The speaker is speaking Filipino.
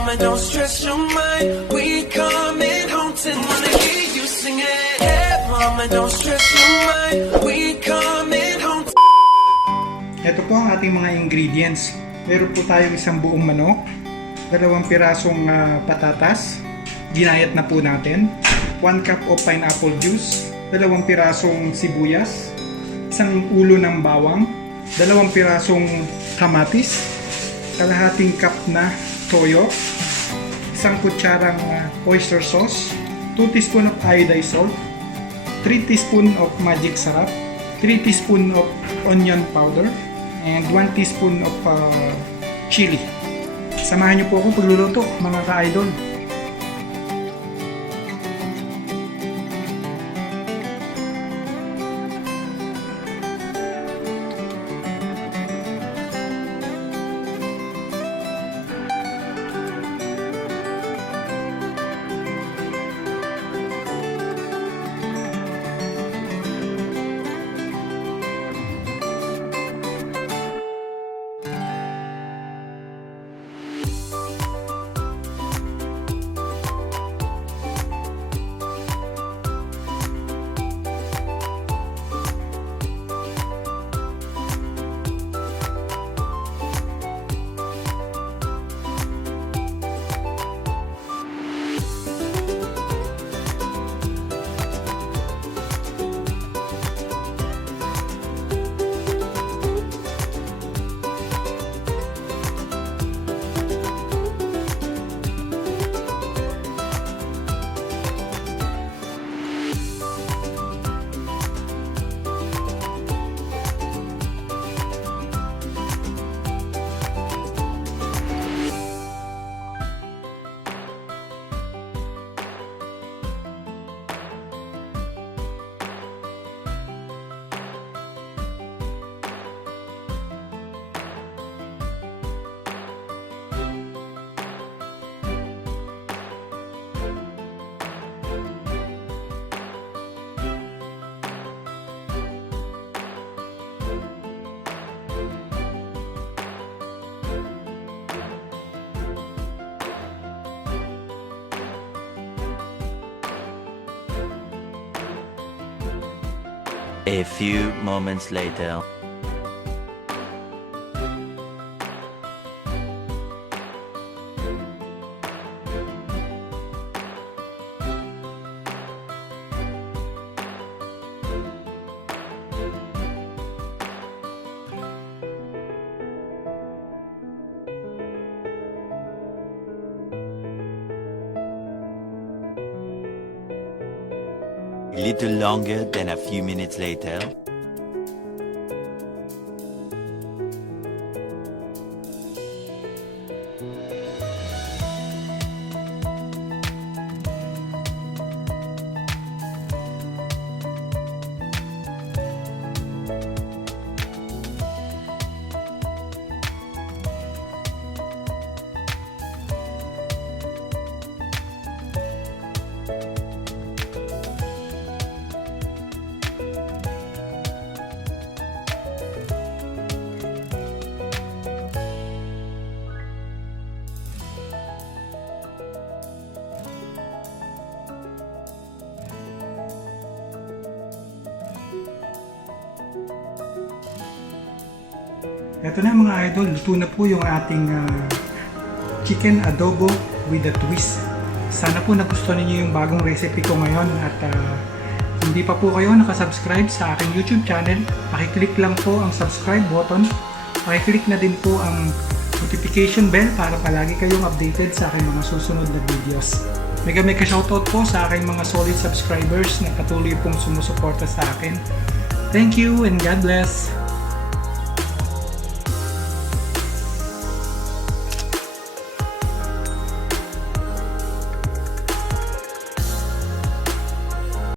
mama, don't stress your mind. We coming home tonight. Wanna hear you sing it. Hey, mama, don't stress your mind. We coming home. Ito po ang ating mga ingredients. Meron po tayong isang buong manok, 2 pirasong patatas, ginayat na po natin, 1 cup of pineapple juice, 2 pirasong sibuyas, 1 ulo ng bawang, 2 pirasong kamatis, kalahating cup na toyo, 1 kutsarang oyster sauce, 2 teaspoon of iodized salt, 3 teaspoon of magic sarap, 3 teaspoon of onion powder, and 1 teaspoon of chili. Samahan niyo po ako pagluluto, mga ka-idol. A few moments later. A little longer than a few minutes later. Ito na mga idol, luto na po yung ating chicken adobo with a twist. Sana po nagustuhan niyo yung bagong recipe ko ngayon at hindi pa po kayo nakasubscribe sa aking YouTube channel, pakiclick lang po ang subscribe button, pakiclick na din po ang notification bell para palagi kayong updated sa aking mga susunod na videos. Mega shoutout po sa aking mga solid subscribers na patuloy pong sumusuporta sa akin. Thank you and God bless!